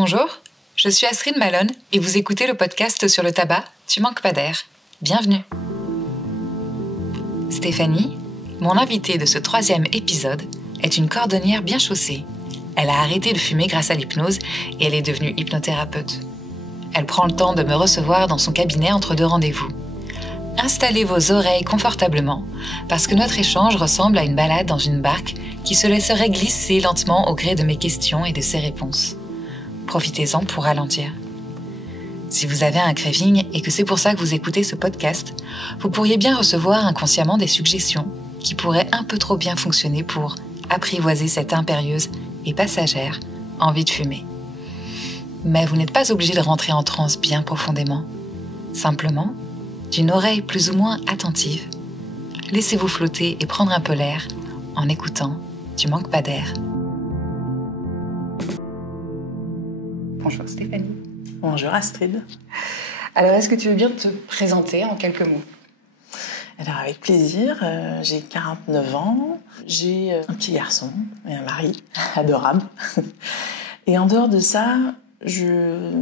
Bonjour, je suis Astrid Malone et vous écoutez le podcast sur le tabac Tu manques pas d'air. Bienvenue. Stéphanie, mon invitée de ce 3e épisode, est une cordonnière bien chaussée. Elle a arrêté de fumer grâce à l'hypnose et elle est devenue hypnothérapeute. Elle prend le temps de me recevoir dans son cabinet entre 2 rendez-vous. Installez vos oreilles confortablement parce que notre échange ressemble à une balade dans une barque qui se laisserait glisser lentement au gré de mes questions et de ses réponses. Profitez-en pour ralentir. Si vous avez un craving et que c'est pour ça que vous écoutez ce podcast, vous pourriez bien recevoir inconsciemment des suggestions qui pourraient un peu trop bien fonctionner pour apprivoiser cette impérieuse et passagère envie de fumer. Mais vous n'êtes pas obligé de rentrer en transe bien profondément. Simplement, d'une oreille plus ou moins attentive, laissez-vous flotter et prendre un peu l'air en écoutant Tu manques pas d'air. Bonjour Stéphanie. Bonjour Astrid. Alors, est-ce que tu veux bien te présenter en quelques mots ? Alors avec plaisir, j'ai 49 ans, j'ai un petit garçon et un mari adorable. Et en dehors de ça, je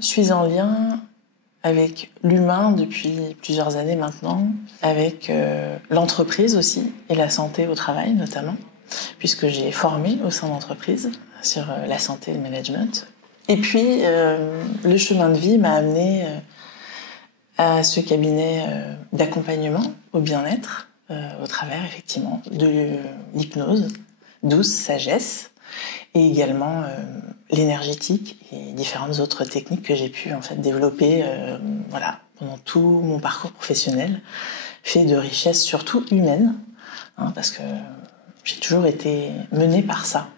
suis en lien avec l'humain depuis plusieurs années maintenant, avec l'entreprise aussi et la santé au travail notamment, puisque j'ai formé au sein d'entreprise sur la santé et le management. Et puis, le chemin de vie m'a amené à ce cabinet d'accompagnement au bien-être, au travers effectivement de l'hypnose, douce sagesse, et également l'énergétique et différentes autres techniques que j'ai pu en fait développer pendant tout mon parcours professionnel, fait de richesses surtout humaines, parce que j'ai toujours été menée par ça,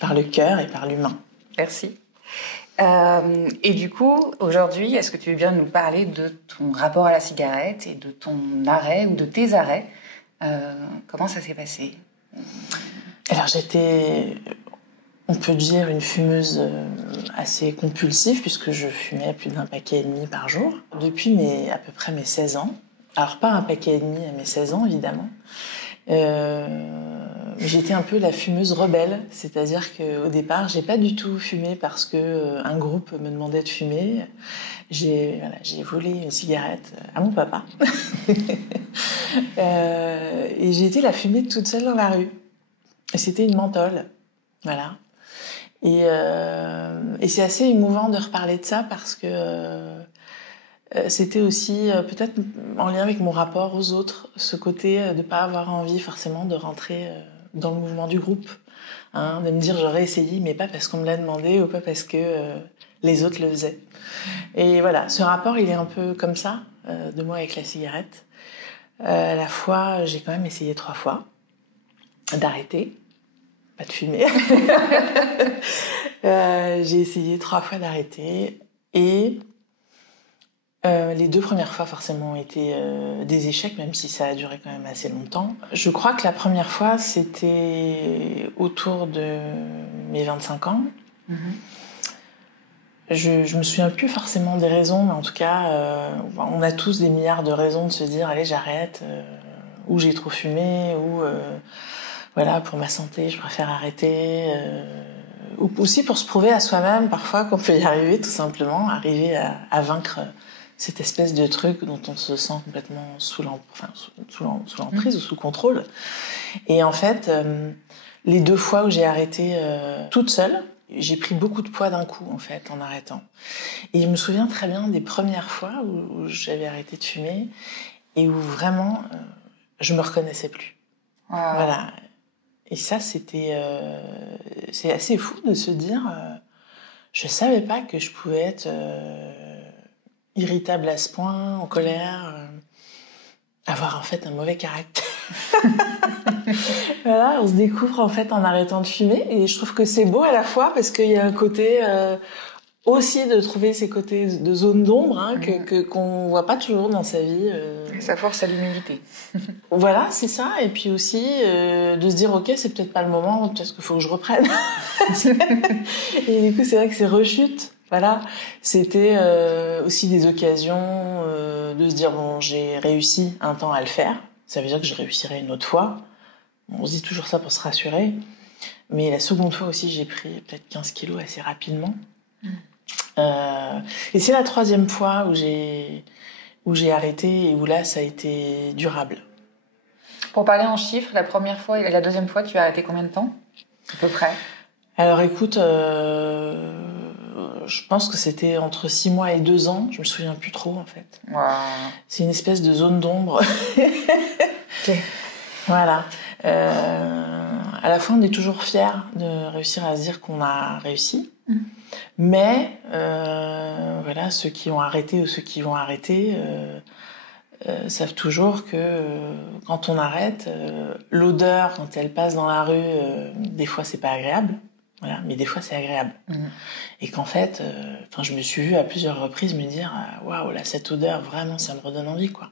par le cœur et par l'humain. Merci. Et du coup, aujourd'hui, est-ce que tu veux bien nous parler de ton rapport à la cigarette et de ton arrêt ou de tes arrêts ? Comment ça s'est passé ? Alors j'étais, on peut dire, une fumeuse assez compulsive puisque je fumais plus d'1,5 paquet par jour depuis à peu près mes 16 ans. Alors pas 1,5 paquet à mes 16 ans évidemment. J'étais un peu la fumeuse rebelle, c'est-à-dire qu'au départ, j'ai pas du tout fumé parce que un groupe me demandait de fumer. J'ai volé une cigarette à mon papa. Et j'ai été la fumer toute seule dans la rue. Et c'était une menthol, voilà. Et c'est assez émouvant de reparler de ça parce que c'était aussi peut-être en lien avec mon rapport aux autres, ce côté de pas avoir envie forcément de rentrer dans le mouvement du groupe, de me dire j'aurais essayé mais pas parce qu'on me l'a demandé ou pas parce que les autres le faisaient. Et voilà, ce rapport il est un peu comme ça de moi avec la cigarette. À la fois j'ai quand même essayé 3 fois d'arrêter, pas de fumer. J'ai essayé 3 fois d'arrêter et les 2 premières fois forcément ont été des échecs, même si ça a duré quand même assez longtemps. Je crois que la première fois c'était autour de mes 25 ans. Mm-hmm. Je me souviens plus forcément des raisons, mais en tout cas on a tous des milliards de raisons de se dire allez j'arrête, ou j'ai trop fumé, ou voilà pour ma santé je préfère arrêter, ou aussi pour se prouver à soi-même parfois qu'on peut y arriver tout simplement, arriver à vaincre cette espèce de truc dont on se sent complètement sous l'emprise ou sous contrôle. Et en fait, les 2 fois où j'ai arrêté toute seule, j'ai pris beaucoup de poids d'un coup, en fait, en arrêtant. Et je me souviens très bien des premières fois où j'avais arrêté de fumer et où vraiment, je me reconnaissais plus. Wow. Voilà. Et ça, c'est assez fou de se dire, je savais pas que je pouvais être irritable à ce point, en colère, avoir en fait un mauvais caractère. Voilà, on se découvre en fait en arrêtant de fumer et je trouve que c'est beau à la fois parce qu'il y a un côté aussi de trouver ces côtés de zone d'ombre qu'on voit pas toujours dans sa vie. Et ça force à l'humilité. Voilà, c'est ça. Et puis aussi de se dire ok, c'est peut-être pas le moment, peut-être qu'il faut que je reprenne. Et du coup, c'est vrai que ces rechutes, voilà, c'était aussi des occasions de se dire bon, j'ai réussi un temps à le faire. Ça veut dire que je réussirai une autre fois. On se dit toujours ça pour se rassurer. Mais la seconde fois aussi, j'ai pris peut-être 15 kilos assez rapidement. Et c'est la 3e fois où j'ai arrêté et où là, ça a été durable. Pour parler en chiffres, la première fois et la 2e fois, tu as arrêté combien de temps, à peu près? Alors écoute, je pense que c'était entre 6 mois et 2 ans. Je me souviens plus trop, en fait. Wow. C'est une espèce de zone d'ombre. Okay. Voilà. À la fin, on est toujours fiers de réussir à se dire qu'on a réussi. Mais voilà, ceux qui ont arrêté ou ceux qui vont arrêter savent toujours que quand on arrête, l'odeur, quand elle passe dans la rue, des fois c'est pas agréable. Voilà, mais des fois c'est agréable. Et qu'en fait, je me suis vue à plusieurs reprises me dire waouh, là, cette odeur, vraiment, ça me redonne envie, quoi.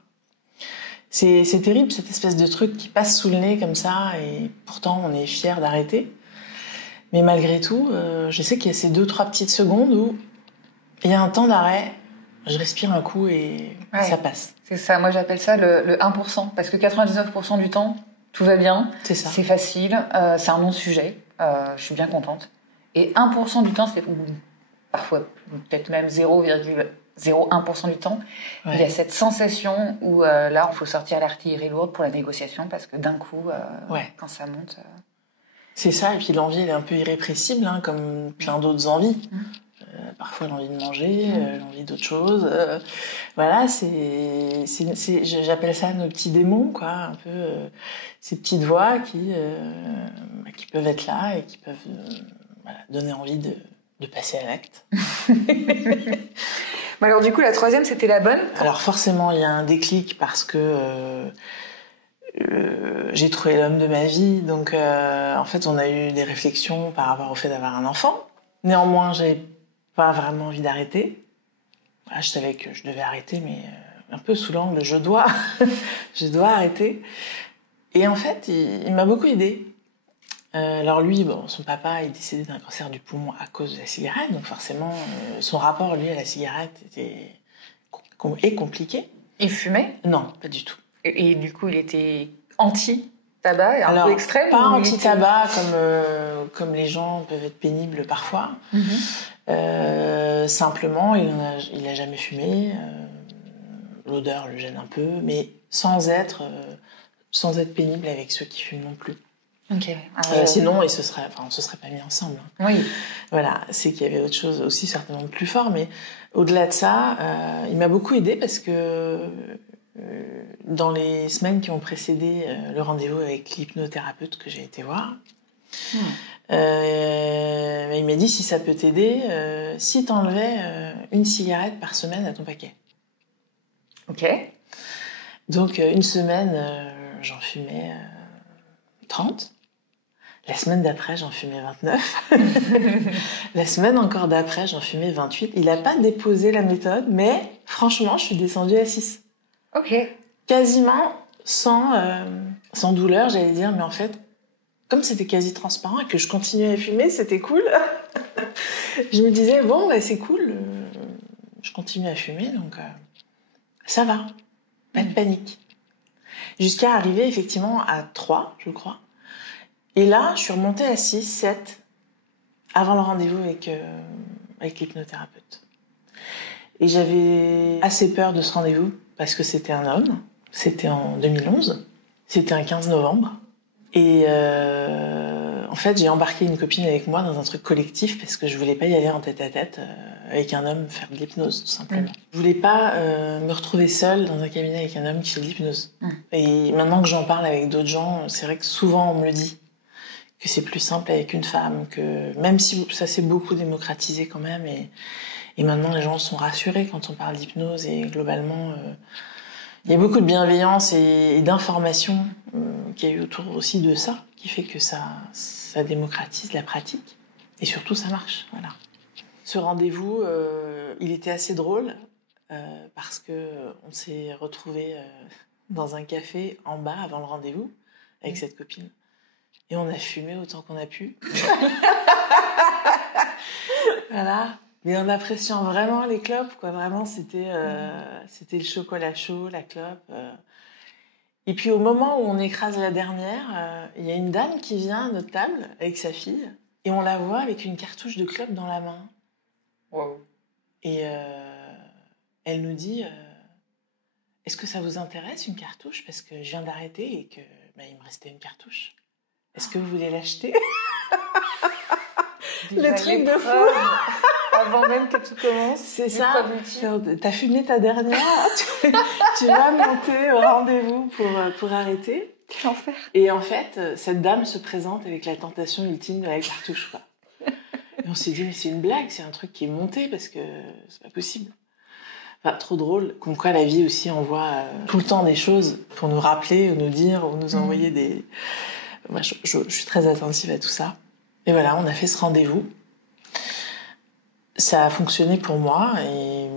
C'est terrible, cette espèce de truc qui passe sous le nez comme ça, et pourtant on est fiers d'arrêter. Mais malgré tout, je sais qu'il y a ces 2-3 petites secondes où il y a un temps d'arrêt, je respire un coup et ça passe. C'est ça, moi j'appelle ça le 1%, parce que 99% du temps, tout va bien, c'est ça. C'est facile, c'est un non-sujet, je suis bien contente. Et 1% du temps, parfois peut-être même 0,01% du temps, il y a cette sensation où là, il faut sortir l'artillerie lourde pour la négociation, parce que d'un coup, quand ça monte... C'est ça, et puis l'envie, elle est un peu irrépressible, hein, comme plein d'autres envies. Parfois l'envie de manger, l'envie d'autre chose. Voilà, j'appelle ça nos petits démons, quoi, un peu ces petites voix qui peuvent être là et qui peuvent donner envie de passer à l'acte. Alors du coup, la 3e, c'était la bonne? Alors forcément, il y a un déclic parce que j'ai trouvé l'homme de ma vie, donc en fait, on a eu des réflexions par rapport au fait d'avoir un enfant. Néanmoins, j'avais pas vraiment envie d'arrêter. Voilà, je savais que je devais arrêter, mais un peu sous l'angle je dois arrêter. Et en fait, il m'a beaucoup aidée. Alors lui, son papa est décédé d'un cancer du poumon à cause de la cigarette, donc forcément, son rapport, lui, à la cigarette est compliqué. Il fumait? Non, pas du tout. Et du coup, il était anti-tabac, un peu extrême? Pas anti-tabac, comme les gens peuvent être pénibles parfois. Simplement, il a jamais fumé. L'odeur le gêne un peu, mais sans être pénible avec ceux qui fument non plus. Okay. Sinon, on se serait pas mis ensemble. Oui. Voilà, c'est qu'il y avait autre chose aussi certainement de plus fort, mais au-delà de ça, il m'a beaucoup aidée parce que dans les semaines qui ont précédé le rendez-vous avec l'hypnothérapeute que j'ai été voir, il m'a dit si ça peut t'aider, si t'enlevais une cigarette par semaine à ton paquet. Ok. Donc une semaine, j'en fumais 30. La semaine d'après, j'en fumais 29. La semaine encore d'après, j'en fumais 28. Il n'a pas déposé la méthode, mais franchement, je suis descendue à 6. Ok. Quasiment sans douleur, j'allais dire, mais en fait, comme c'était quasi transparent et que je continuais à fumer, c'était cool. Je me disais, bon, c'est cool, je continue à fumer, donc ça va, pas de panique. Jusqu'à arriver effectivement à 3, je crois. Et là, je suis remontée à 6, 7, avant le rendez-vous avec l'hypnothérapeute. Et j'avais assez peur de ce rendez-vous, parce que c'était un homme, c'était en 2011, c'était un 15 novembre. Et en fait, j'ai embarqué une copine avec moi dans un truc collectif, parce que je voulais pas y aller en tête-à-tête avec un homme faire de l'hypnose, tout simplement. Je voulais pas me retrouver seule dans un cabinet avec un homme qui fait de l'hypnose. Et maintenant que j'en parle avec d'autres gens, c'est vrai que souvent on me le dit, que c'est plus simple avec une femme, que même si ça s'est beaucoup démocratisé quand même, et maintenant les gens sont rassurés quand on parle d'hypnose, et globalement il y a beaucoup de bienveillance et d'information qu'il y a eu autour aussi de ça, qui fait que ça démocratise la pratique, et surtout ça marche. Voilà. Ce rendez-vous, il était assez drôle, parce que on s'est retrouvés dans un café en bas avant le rendez-vous avec cette copine. Et on a fumé autant qu'on a pu. Voilà. Mais en appréciant vraiment les clopes, quoi. Vraiment, c'était le chocolat chaud, la clope. Et puis, au moment où on écrase la dernière, il y a une dame qui vient à notre table avec sa fille. Et on la voit avec une cartouche de clope dans la main. Wow. Et elle nous dit est-ce que ça vous intéresse une cartouche? Parce que je viens d'arrêter et que il me restait une cartouche. Est-ce que vous voulez l'acheter? Le truc de fou. Avant même que tu commences. C'est ça. T'as fumé ta dernière. tu vas monter au rendez-vous pour arrêter. Quel enfer. Et en fait, cette dame se présente avec la tentation ultime de la cartouche, quoi. Et on s'est dit, mais c'est une blague, c'est un truc qui est monté parce que c'est pas possible. Enfin, trop drôle. Comme quoi la vie aussi envoie tout le temps des choses pour nous rappeler, ou nous dire, ou nous envoyer des... Moi, je suis très attentive à tout ça. Et voilà, on a fait ce rendez-vous. Ça a fonctionné pour moi et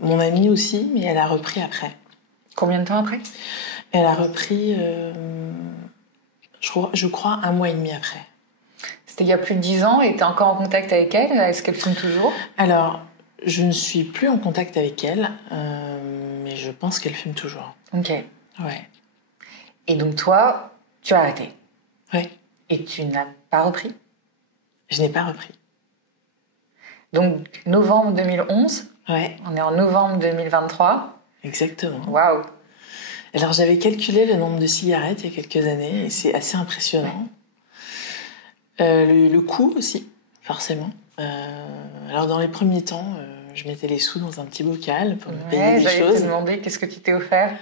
mon amie aussi, mais elle a repris après. Combien de temps après? Elle a repris, je crois, 1 mois et demi après. C'était il y a plus de 10 ans et tu es encore en contact avec elle? Est-ce qu'elle fume toujours? Alors, je ne suis plus en contact avec elle, mais je pense qu'elle fume toujours. Ok. Ouais. Et donc toi, tu as arrêté? Ouais. Et tu n'as pas repris? Je n'ai pas repris. Donc, novembre 2011. Ouais. On est en novembre 2023. Exactement. Waouh. Alors, j'avais calculé le nombre de cigarettes il y a quelques années et c'est assez impressionnant. Le coût aussi, forcément. Alors, dans les premiers temps, je mettais les sous dans un petit bocal pour me payer des choses. J'allais te demander qu'est-ce que tu t'es offert.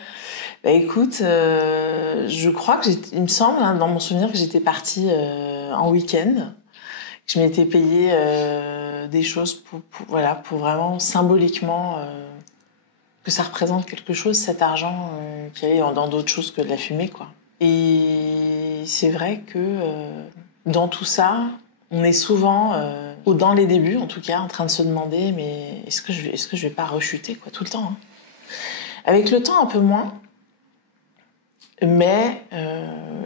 Écoute, je crois que il me semble, hein, dans mon souvenir, que j'étais partie en week-end. Je m'étais payé des choses pour vraiment symboliquement que ça représente quelque chose, cet argent qui allait dans d'autres choses que de la fumée, quoi. Et c'est vrai que dans tout ça, on est souvent, ou dans les débuts en tout cas, en train de se demander mais est-ce que je vais pas rechuter, quoi, tout le temps, hein. Avec le temps, un peu moins. Mais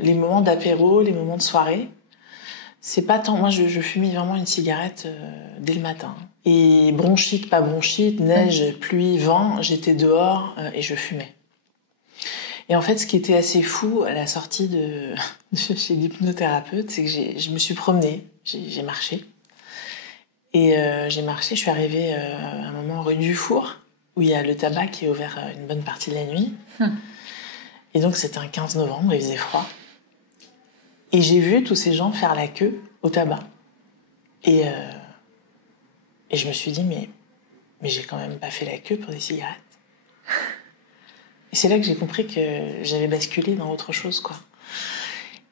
les moments d'apéro, les moments de soirée, c'est pas tant... Moi, je fumais vraiment une cigarette dès le matin. Et bronchite, pas bronchite, neige, pluie, vent, j'étais dehors et je fumais. Et en fait, ce qui était assez fou à la sortie de chez l'hypnothérapeute, c'est que je me suis promenée, j'ai marché. Et j'ai marché, je suis arrivée à un moment rue Dufour, où il y a le tabac qui est ouvert une bonne partie de la nuit. Et donc, c'était un 15 novembre, il faisait froid. Et j'ai vu tous ces gens faire la queue au tabac. Et je me suis dit, mais j'ai quand même pas fait la queue pour des cigarettes. Et c'est là que j'ai compris que j'avais basculé dans autre chose, quoi.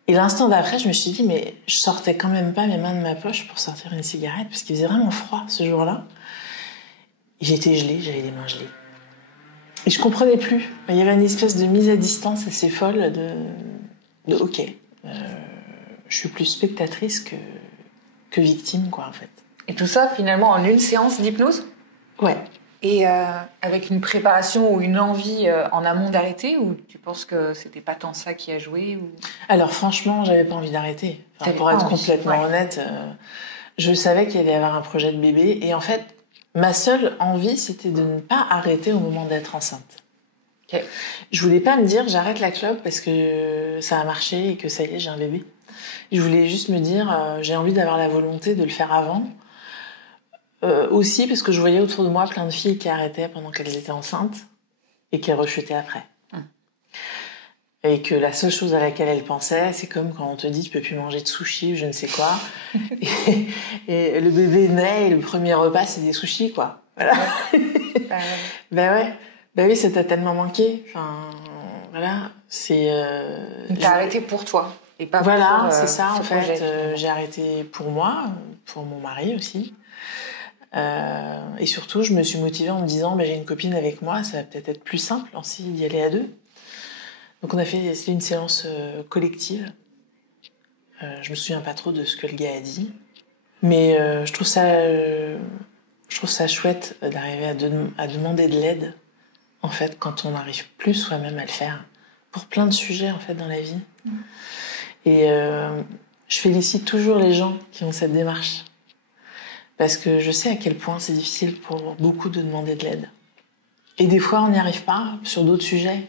Et l'instant d'après, je me suis dit, mais je sortais quand même pas mes mains de ma poche pour sortir une cigarette, parce qu'il faisait vraiment froid ce jour-là. Et j'étais gelée, j'avais les mains gelées. Et je comprenais plus. Il y avait une espèce de mise à distance assez folle de ok, je suis plus spectatrice que victime, quoi, en fait. Et tout ça, finalement, en une séance d'hypnose? Ouais. Et avec une préparation ou une envie en amont d'arrêter, ou tu penses que c'était pas tant ça qui a joué ou... Alors franchement, j'avais pas envie d'arrêter. Enfin, pour être complètement honnête, je savais qu'il allait y avoir un projet de bébé. Et en fait, ma seule envie, c'était de ne pas arrêter au moment d'être enceinte. Okay. Je voulais pas me dire j'arrête la clope parce que ça a marché et que ça y est, j'ai un bébé. Je voulais juste me dire j'ai envie d'avoir la volonté de le faire avant. Aussi parce que je voyais autour de moi plein de filles qui arrêtaient pendant qu'elles étaient enceintes et qui rechutaient après. Et que la seule chose à laquelle elles pensaient, c'est comme quand on te dit tu peux plus manger de sushi ou je ne sais quoi. et le bébé naît et le premier repas c'est des sushis, quoi. Voilà. Ben ouais. Ben oui, ça t'a tellement manqué. Enfin, voilà. C'est. T'as arrêté pour toi et pas voilà, pour. C'est ça en fait. Projet, j'ai arrêté pour moi, pour mon mari aussi. Et surtout, je me suis motivée en me disant, j'ai une copine avec moi, ça va peut-être être plus simple aussi d'y aller à deux. Donc c'était une séance collective. Je me souviens pas trop de ce que le gars a dit, mais je trouve ça chouette d'arriver à demander de l'aide, en fait, quand on n'arrive plus soi-même à le faire, pour plein de sujets en fait dans la vie. Et je félicite toujours les gens qui ont cette démarche. Parce que je sais à quel point c'est difficile pour beaucoup de demander de l'aide. Et des fois, on n'y arrive pas sur d'autres sujets.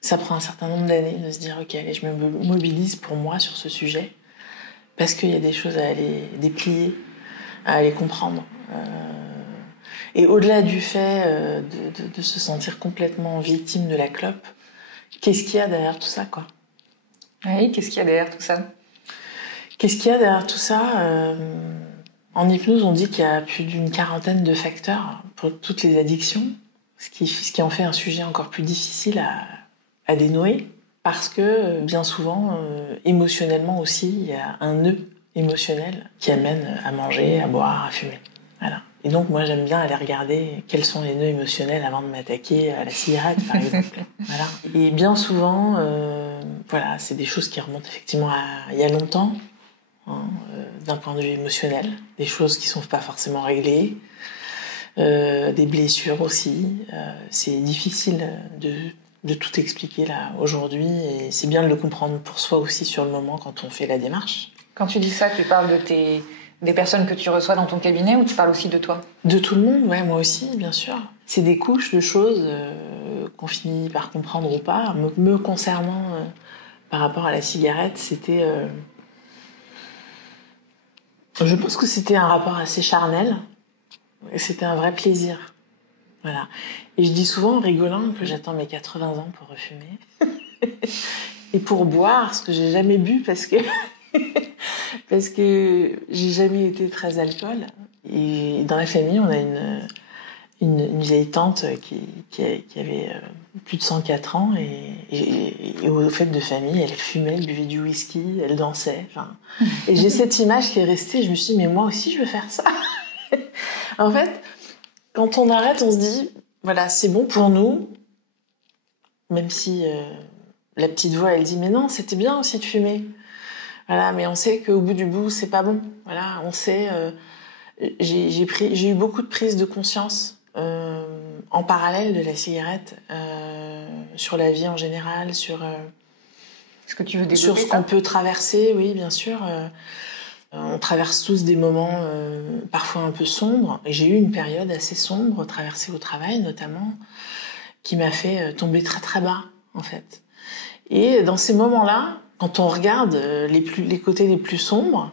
Ça prend un certain nombre d'années de se dire « Ok, allez, je me mobilise pour moi sur ce sujet. » Parce qu'il y a des choses à aller déplier, à les comprendre. Et au-delà du fait de se sentir complètement victime de la clope, qu'est-ce qu'il y a derrière tout ça, quoi? Oui, qu'est-ce qu'il y a derrière tout ça? Qu'est-ce qu'il y a derrière tout ça? En hypnose, on dit qu'il y a plus d'une quarantaine de facteurs pour toutes les addictions, ce qui en fait un sujet encore plus difficile à dénouer, parce que bien souvent, émotionnellement aussi, il y a un nœud émotionnel qui amène à manger, à boire, à fumer. Voilà. Et donc moi j'aime bien aller regarder quels sont les nœuds émotionnels avant de m'attaquer à la cigarette, par exemple. Voilà. Et bien souvent, voilà, c'est des choses qui remontent effectivement à il y a longtemps, d'un point de vue émotionnel, des choses qui sont pas forcément réglées, des blessures aussi. C'est difficile de tout expliquer là aujourd'hui, et c'est bien de le comprendre pour soi aussi sur le moment quand on fait la démarche. Quand tu dis ça, tu parles des personnes que tu reçois dans ton cabinet, ou tu parles aussi de toi? De tout le monde, ouais, moi aussi, bien sûr. C'est des couches de choses qu'on finit par comprendre ou pas. Me concernant, par rapport à la cigarette, c'était... je pense que c'était un rapport assez charnel. C'était un vrai plaisir. Voilà. Et je dis souvent en rigolant que j'attends mes 80 ans pour refumer. Et pour boire, ce que j'ai jamais bu parce que j'ai jamais été très alcool. Et dans la famille, on a une vieille tante qui avait plus de 104 ans, et au fait de famille, elle fumait, elle buvait du whisky, elle dansait. Enfin, et j'ai cette image qui est restée. Je me suis dit, mais moi aussi, je veux faire ça. En fait, quand on arrête, on se dit, voilà, c'est bon pour nous, même si la petite voix, elle dit, mais non, c'était bien aussi de fumer. Voilà, mais on sait qu'au bout du bout, c'est pas bon. Voilà, on sait. J'ai eu beaucoup de prises de conscience en parallèle de la cigarette, sur la vie en général, sur Est-ce que tu veux sur développer ce ça? qu'on peut traverser. Oui, bien sûr. On traverse tous des moments parfois un peu sombres. Et j'ai eu une période assez sombre, traversée au travail notamment, qui m'a fait tomber très très bas, en fait. Et dans ces moments-là, quand on regarde les côtés les plus sombres,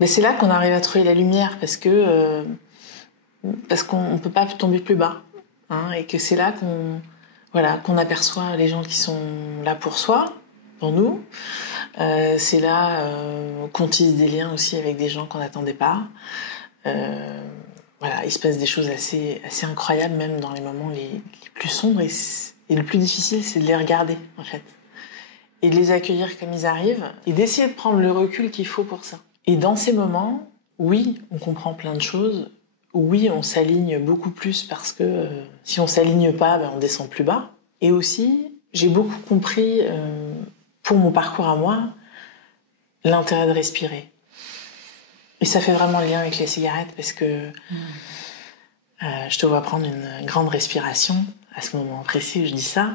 ben c'est là qu'on arrive à trouver la lumière, parce qu'on peut pas tomber plus bas, hein, et que c'est là qu'on aperçoit les gens qui sont là pour soi, pour nous. C'est là qu'on tisse des liens aussi avec des gens qu'on n'attendait pas. Voilà, il se passe des choses assez incroyables, même dans les moments les plus sombres, et le plus difficile, c'est de les regarder, en fait. Et de les accueillir comme ils arrivent, et d'essayer de prendre le recul qu'il faut pour ça. Et dans ces moments, oui, on comprend plein de choses. Oui, on s'aligne beaucoup plus, parce que si on s'aligne pas, ben on descend plus bas. Et aussi, j'ai beaucoup compris, pour mon parcours à moi, l'intérêt de respirer. Et ça fait vraiment le lien avec les cigarettes, parce que je te vois prendre une grande respiration à ce moment précis où je dis ça.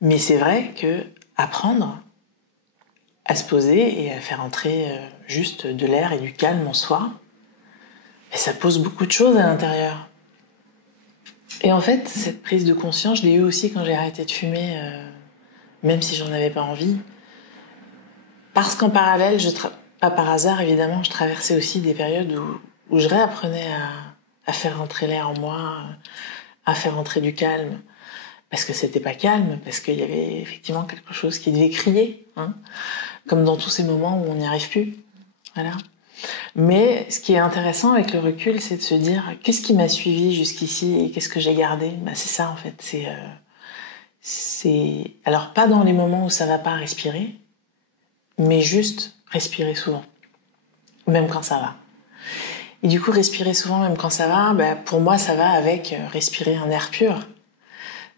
Mais c'est vrai que apprendre à se poser et à faire entrer juste de l'air et du calme en soi, et ça pose beaucoup de choses à l'intérieur. Et en fait, cette prise de conscience, je l'ai eue aussi quand j'ai arrêté de fumer, même si j'en avais pas envie. Parce qu'en parallèle, pas par hasard évidemment, je traversais aussi des périodes où je réapprenais à faire rentrer l'air en moi, à faire rentrer du calme. Parce que c'était pas calme, parce qu'il y avait effectivement quelque chose qui devait crier, hein, comme dans tous ces moments où on n'y arrive plus. Voilà. Mais ce qui est intéressant avec le recul, c'est de se dire, qu'est-ce qui m'a suivi jusqu'ici et qu'est-ce que j'ai gardé? Ben, c'est ça, en fait. C'est alors pas dans les moments où ça va pas respirer, mais juste respirer souvent, même quand ça va. Et du coup, respirer souvent, même quand ça va, ben, pour moi, ça va avec respirer un air pur.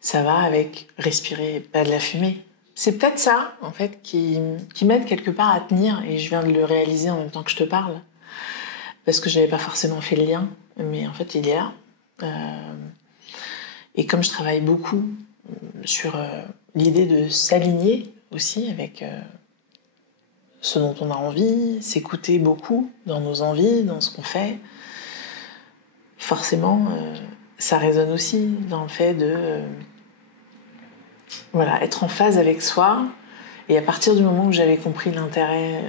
Ça va avec respirer pas de la fumée. C'est peut-être ça, en fait, qui m'aide quelque part à tenir, et je viens de le réaliser en même temps que je te parle, parce que j'avais pas forcément fait le lien, mais en fait, il y a. Et comme je travaille beaucoup sur l'idée de s'aligner aussi avec ce dont on a envie, s'écouter beaucoup dans nos envies, dans ce qu'on fait, forcément, ça résonne aussi dans le fait de voilà, être en phase avec soi. Et à partir du moment où j'avais compris l'intérêt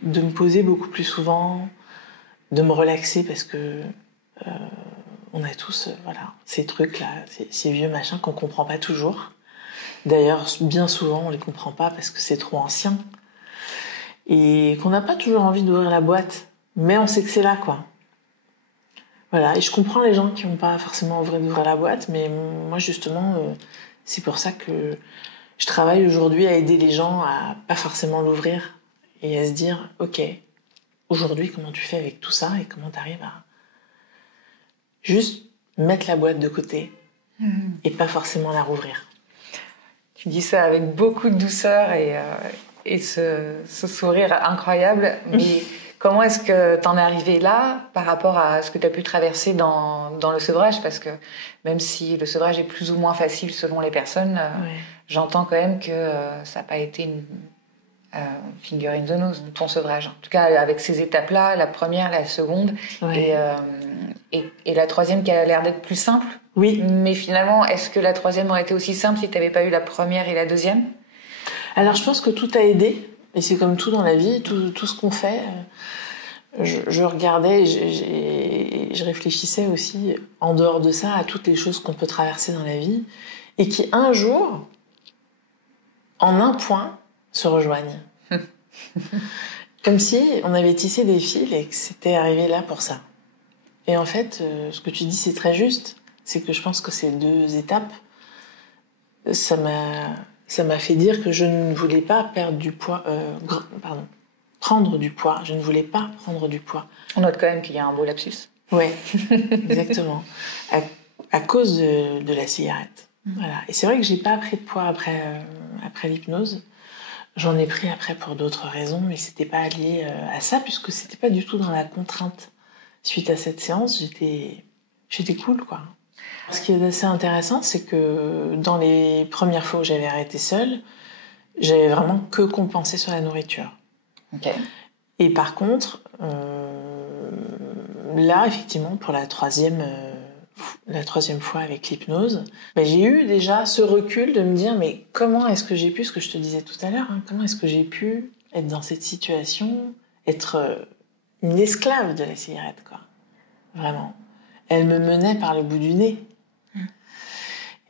de me poser beaucoup plus souvent, de me relaxer parce que on a tous ces trucs-là, ces vieux machins qu'on comprend pas toujours. D'ailleurs, bien souvent, on les comprend pas parce que c'est trop ancien. Et qu'on n'a pas toujours envie d'ouvrir la boîte. Mais on sait que c'est là, quoi. Voilà. Et je comprends les gens qui n'ont pas forcément envie d'ouvrir la boîte, mais moi, justement, c'est pour ça que je travaille aujourd'hui à aider les gens à pas forcément l'ouvrir et à se dire, ok, aujourd'hui, comment tu fais avec tout ça et comment tu arrives à juste mettre la boîte de côté et pas forcément la rouvrir. Tu dis ça avec beaucoup de douceur et ce sourire incroyable. Mais comment est-ce que t'en es arrivé là par rapport à ce que tu as pu traverser dans le sevrage? Parce que même si le sevrage est plus ou moins facile selon les personnes, j'entends quand même que ça n'a pas été une finger in the nose, ton sevrage. En tout cas, avec ces étapes-là, la première, la seconde, et la troisième qui a l'air d'être plus simple. Oui. Mais finalement, est-ce que la troisième aurait été aussi simple si tu n'avais pas eu la première et la deuxième? Alors, je pense que tout a aidé. Et c'est comme tout dans la vie, tout ce qu'on fait. Je regardais et je réfléchissais aussi, en dehors de ça, à toutes les choses qu'on peut traverser dans la vie et qui, un jour, en un point, se rejoignent. Comme si on avait tissé des fils et que c'était arrivé là pour ça. Et en fait, ce que tu dis, c'est très juste. C'est que je pense que ces deux étapes, ça m'a fait dire que je ne voulais pas perdre du poids, prendre du poids. Je ne voulais pas prendre du poids. On note quand même qu'il y a un beau lapsus. Ouais, exactement. À cause de la cigarette. Voilà. Et c'est vrai que j'ai pas pris de poids après l'hypnose. J'en ai pris après pour d'autres raisons, mais c'était pas lié à ça, puisque c'était pas du tout dans la contrainte. Suite à cette séance, j'étais cool, quoi. Ce qui est assez intéressant, c'est que dans les premières fois où j'avais arrêté seule, j'avais vraiment que compensé sur la nourriture. Okay. Et par contre, là, effectivement, pour la troisième fois avec l'hypnose, j'ai eu déjà ce recul de me dire, mais comment est-ce que j'ai pu, ce que je te disais tout à l'heure, comment est-ce que j'ai pu être dans cette situation, être une esclave de la cigarette, quoi. Vraiment. Elle me menait par le bout du nez.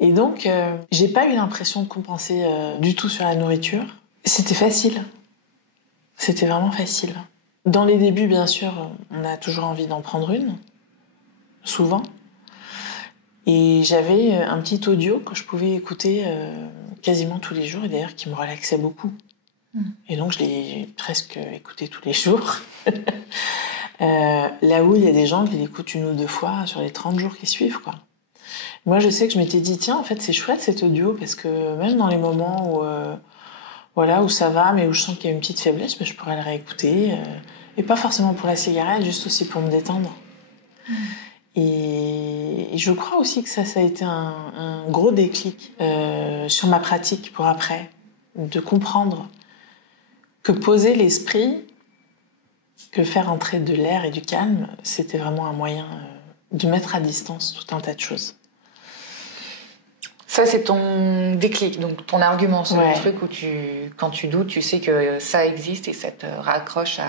Et donc, j'ai pas eu l'impression de compenser du tout sur la nourriture. C'était facile. C'était vraiment facile. Dans les débuts, bien sûr, on a toujours envie d'en prendre une. Souvent. Et j'avais un petit audio que je pouvais écouter quasiment tous les jours, et d'ailleurs qui me relaxait beaucoup. Et donc je l'ai presque écouté tous les jours. Là où il y a des gens qui l'écoutent 1 ou 2 fois sur les 30 jours qui suivent, quoi. Moi, je sais que je m'étais dit, tiens, en fait, c'est chouette cet audio, parce que même dans les moments où ça va, mais où je sens qu'il y a une petite faiblesse, je pourrais le réécouter. Et pas forcément pour la cigarette, juste aussi pour me détendre. Et je crois aussi que ça a été un gros déclic sur ma pratique pour après, de comprendre que poser l'esprit, que faire entrer de l'air et du calme, c'était vraiment un moyen de mettre à distance tout un tas de choses. Ça, c'est ton déclic, donc ton argument, c'est le truc où quand tu doutes, tu sais que ça existe et ça te raccroche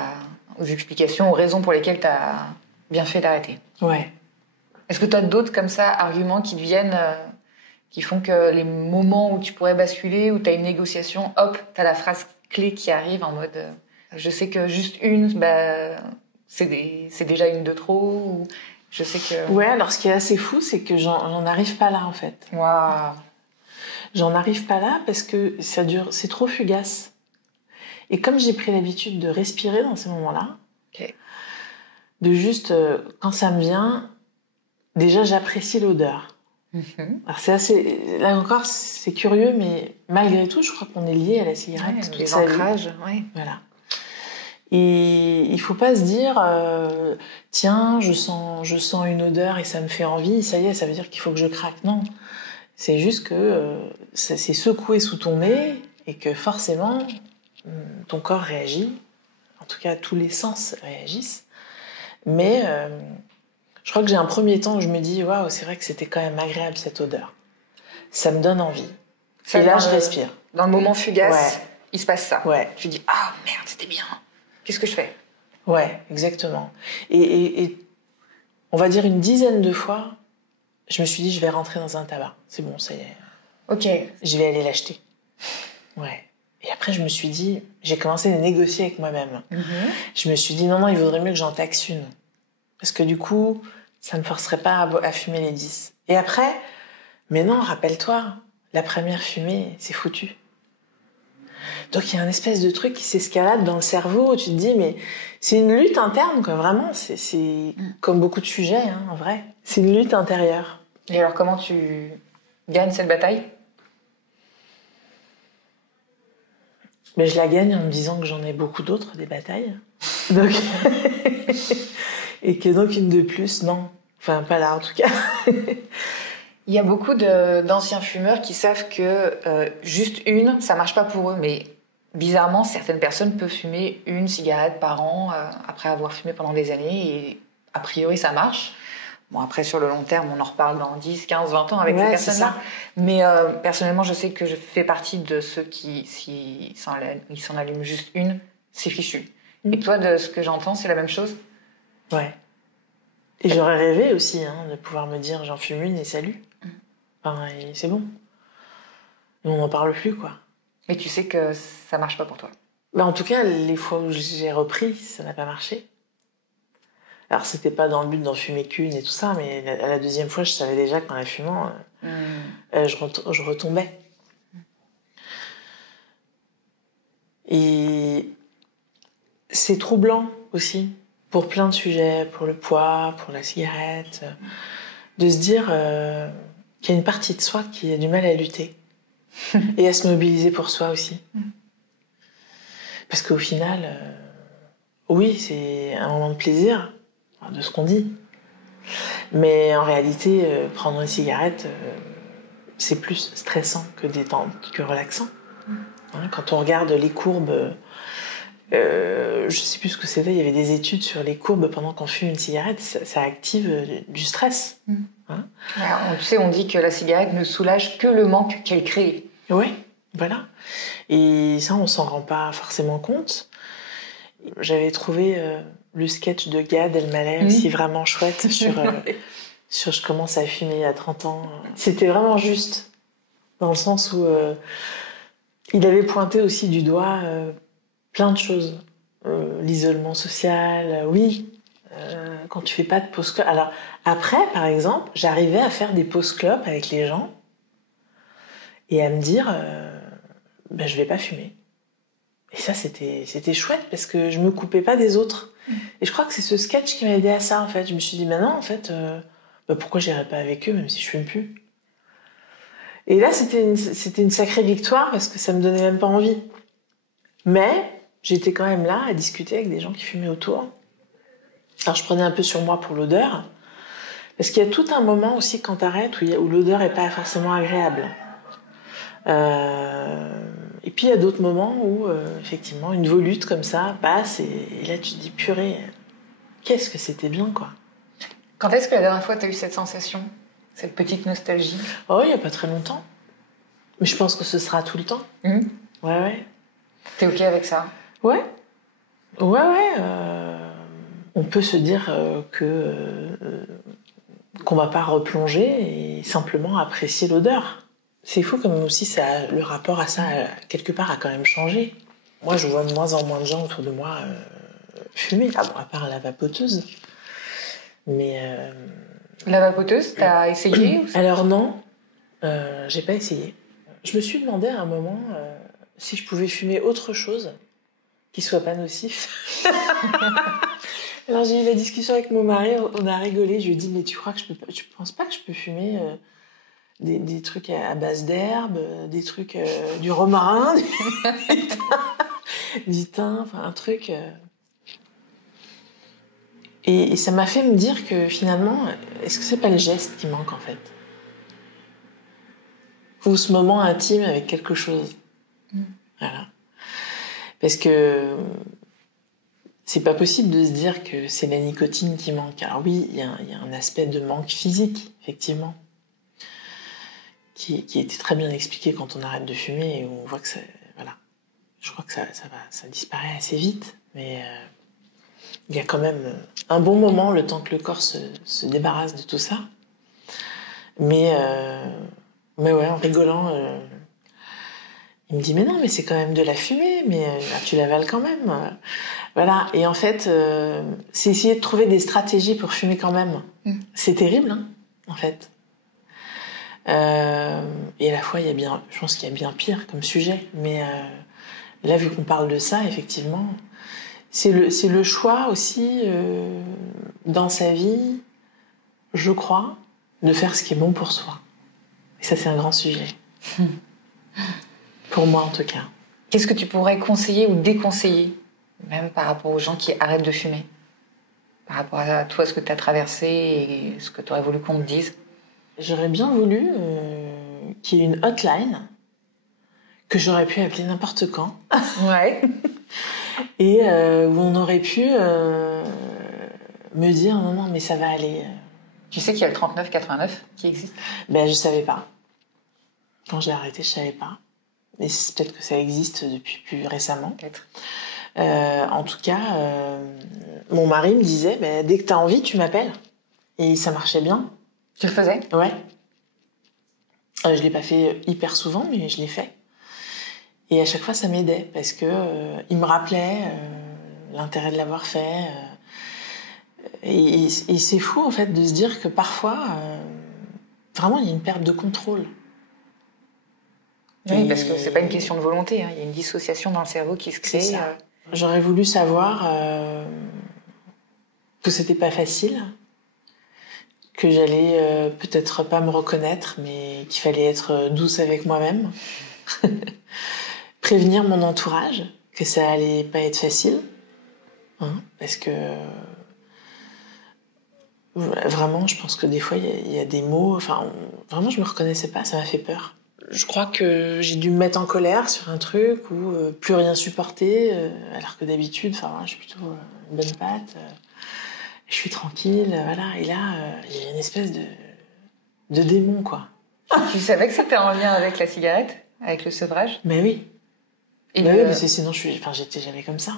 aux explications, aux raisons pour lesquelles tu as bien fait d'arrêter. Ouais. Est-ce que tu as d'autres comme ça, arguments qui te viennent, qui font que les moments où tu pourrais basculer, où tu as une négociation, hop, tu as la phrase clé qui arrive en mode je sais que juste une, c'est déjà une de trop, ou je sais que... Ouais, alors ce qui est assez fou, c'est que j'en arrive pas là, en fait. Waouh. J'en arrive pas là parce que c'est trop fugace. Et comme j'ai pris l'habitude de respirer dans ces moments-là, de juste, quand ça me vient, déjà j'apprécie l'odeur. Alors c'est assez... Là encore, c'est curieux, mais malgré tout, je crois qu'on est lié à la cigarette. Ouais, les ancrages, oui. Voilà. Et il faut pas se dire tiens, je sens une odeur et ça me fait envie, ça y est, ça veut dire qu'il faut que je craque. Non, c'est juste que ça s'est secoué sous ton nez et que forcément ton corps réagit. En tout cas, tous les sens réagissent. Mais je crois que j'ai un premier temps où je me dis waouh, c'est vrai que c'était quand même agréable cette odeur. Ça me donne envie. Et là, je respire. Dans le moment fugace, il se passe ça. Ouais. Tu dis ah merde, c'était bien. Qu'est-ce que je fais? Ouais, exactement. Et on va dire une dizaine de fois, je me suis dit, je vais rentrer dans un tabac. C'est bon, ça y est. Ok. Je vais aller l'acheter. Ouais. Et après, je me suis dit, j'ai commencé à négocier avec moi-même. Je me suis dit, non, il vaudrait mieux que j'en taxe une. Parce que du coup, ça ne me forcerait pas à fumer les 10. Et après, mais non, rappelle-toi, la première fumée, c'est foutu. Donc il y a un espèce de truc qui s'escalade dans le cerveau où tu te dis, mais c'est une lutte interne, quoi, vraiment. C'est comme beaucoup de sujets, hein, en vrai. C'est une lutte intérieure. Et alors, comment tu gagnes cette bataille? Mais je la gagne en me disant que j'en ai beaucoup d'autres, des batailles. Donc... Et que donc une de plus, non. Enfin, pas là, en tout cas. Il y a beaucoup d'anciens fumeurs qui savent que juste une, ça marche pas pour eux, mais bizarrement, certaines personnes peuvent fumer une cigarette par an après avoir fumé pendant des années et a priori ça marche. Bon, après sur le long terme, on en reparle dans 10, 15, 20 ans avec ces personnes-là. Mais personnellement, je sais que je fais partie de ceux qui, s'ils s'en allument juste une, c'est fichu. Et toi, de ce que j'entends, c'est la même chose? Ouais. Et j'aurais rêvé aussi de pouvoir me dire j'en fume une et salut. Enfin, et c'est bon. Et on n'en parle plus, quoi. Mais tu sais que ça marche pas pour toi. Bah, en tout cas, les fois où j'ai repris, ça n'a pas marché. Alors, c'était pas dans le but d'en fumer qu'une et tout ça, mais à la deuxième fois, je savais déjà qu'en la fumant, je retombais. Et c'est troublant aussi, pour plein de sujets, pour le poids, pour la cigarette, de se dire qu'il y a une partie de soi qui a du mal à lutter et à se mobiliser pour soi aussi. Parce qu'au final, oui, c'est un moment de plaisir, de ce qu'on dit. Mais en réalité, prendre une cigarette, c'est plus stressant que détente, que relaxant. Quand on regarde les courbes, je sais plus ce que c'était, il y avait des études sur les courbes pendant qu'on fume une cigarette, ça active du stress. Alors, tu sais, on dit que la cigarette ne soulage que le manque qu'elle crée. Oui, voilà. Et ça, on s'en rend pas forcément compte. J'avais trouvé le sketch de Gad Elmaleh aussi vraiment chouette sur je commence à fumer à 30 ans. C'était vraiment juste, dans le sens où il avait pointé aussi du doigt plein de choses. L'isolement social, oui. Quand tu fais pas de pause clope. Alors, après, par exemple, j'arrivais à faire des pauses clopes avec les gens et à me dire, je vais pas fumer. Et ça, c'était chouette parce que je me coupais pas des autres. Et je crois que c'est ce sketch qui m'a aidé à ça, en fait. Je me suis dit, non, en fait, pourquoi j'irais pas avec eux, même si je fume plus? Et là, c'était une sacrée victoire parce que ça me donnait même pas envie. Mais j'étais quand même là à discuter avec des gens qui fumaient autour. Alors, je prenais un peu sur moi pour l'odeur. Parce qu'il y a tout un moment aussi quand t'arrêtes où l'odeur est pas forcément agréable. Et puis il y a d'autres moments où effectivement une volute comme ça passe et là tu te dis purée, qu'est-ce que c'était bien, quoi. Quand est-ce que la dernière fois tu as eu cette sensation, cette petite nostalgie? Oh, il y a pas très longtemps, mais je pense que ce sera tout le temps. Ouais. T'es ok avec ça? Ouais. On peut se dire qu'on va pas replonger et simplement apprécier l'odeur. C'est fou comme aussi le rapport à ça, quelque part, a quand même changé. Moi, je vois de moins en moins de gens autour de moi fumer, à part la vapoteuse. Mais... La vapoteuse, t'as essayé ou... Alors non, j'ai pas essayé. Je me suis demandé à un moment si je pouvais fumer autre chose qui soit pas nocif. Alors j'ai eu la discussion avec mon mari, on a rigolé, je lui ai dit mais tu crois que tu penses pas que je peux fumer des trucs à base d'herbe, des trucs du romarin, du thym, enfin un truc. Et ça m'a fait me dire que finalement, est-ce que c'est pas le geste qui manque en fait? Ou ce moment intime avec quelque chose. Voilà. Parce que c'est pas possible de se dire que c'est la nicotine qui manque. Alors oui, il y a un aspect de manque physique, effectivement, qui était très bien expliqué quand on arrête de fumer et où on voit que ça, voilà. Je crois que ça disparaît assez vite, mais il y a quand même un bon moment, le temps que le corps se débarrasse de tout ça. Mais ouais, en rigolant, il me dit, mais non, mais c'est quand même de la fumée, mais tu l'avales quand même. Voilà, et en fait, c'est essayer de trouver des stratégies pour fumer quand même. C'est terrible, hein, en fait. Et à la fois, je pense qu'il y a bien pire comme sujet, mais là, vu qu'on parle de ça, effectivement, c'est le choix aussi dans sa vie, je crois, de faire ce qui est bon pour soi. Et ça, c'est un grand sujet. Pour moi, en tout cas. Qu'est-ce que tu pourrais conseiller ou déconseiller, même par rapport aux gens qui arrêtent de fumer? Par rapport à toi, ce que tu as traversé et ce que tu aurais voulu qu'on te dise? J'aurais bien voulu qu'il y ait une hotline que j'aurais pu appeler n'importe quand. Ouais. Et où on aurait pu me dire non, mais ça va aller. Tu sais qu'il y a le 3989 qui existe? Ben, je savais pas. Quand j'ai arrêté, je savais pas. Mais c'est peut-être que ça existe depuis plus récemment. Peut-être. En tout cas, mon mari me disait, ben, dès que t'as envie, tu m'appelles. Et ça marchait bien. Tu le faisais? Ouais. Je l'ai pas fait hyper souvent, mais je l'ai fait. Et à chaque fois, ça m'aidait parce que il me rappelait l'intérêt de l'avoir fait. Et c'est fou, en fait, de se dire que parfois, vraiment, il y a une perte de contrôle. Oui, parce que c'est pas une question de volonté. Hein. Il y a une dissociation dans le cerveau qui se crée. J'aurais voulu savoir que c'était pas facile, que j'allais peut-être pas me reconnaître, mais qu'il fallait être douce avec moi-même. Prévenir mon entourage que ça allait pas être facile, hein, parce que vraiment, je pense que des fois, il y a des mots... Enfin, vraiment, je me reconnaissais pas, ça m'a fait peur. Je crois que j'ai dû me mettre en colère sur un truc ou plus rien supporter, alors que d'habitude, enfin, je suis plutôt une bonne patte, je suis tranquille, voilà. Et là, il y a une espèce de démon, quoi. Tu savais que c'était en lien avec la cigarette, avec le sevrage? Mais oui. Et oui, parce que sinon, j'étais jamais comme ça.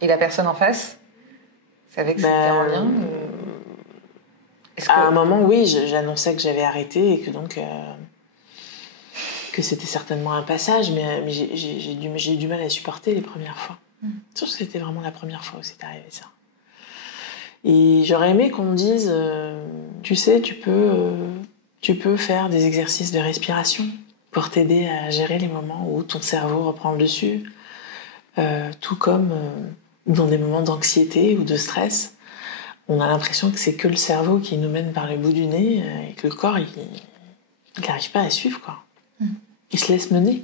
Et la personne en face savait que c'était en lien À un moment, oui, j'annonçais que j'avais arrêté et que donc que c'était certainement un passage, mais j'ai eu du mal à supporter les premières fois. Surtout que c'était vraiment la première fois où c'est arrivé ça. Et j'aurais aimé qu'on me dise, tu sais, tu peux faire des exercices de respiration pour t'aider à gérer les moments où ton cerveau reprend le dessus, tout comme dans des moments d'anxiété ou de stress. On a l'impression que c'est que le cerveau qui nous mène par le bout du nez et que le corps, il n'arrive pas à suivre, quoi. Il se laisse mener.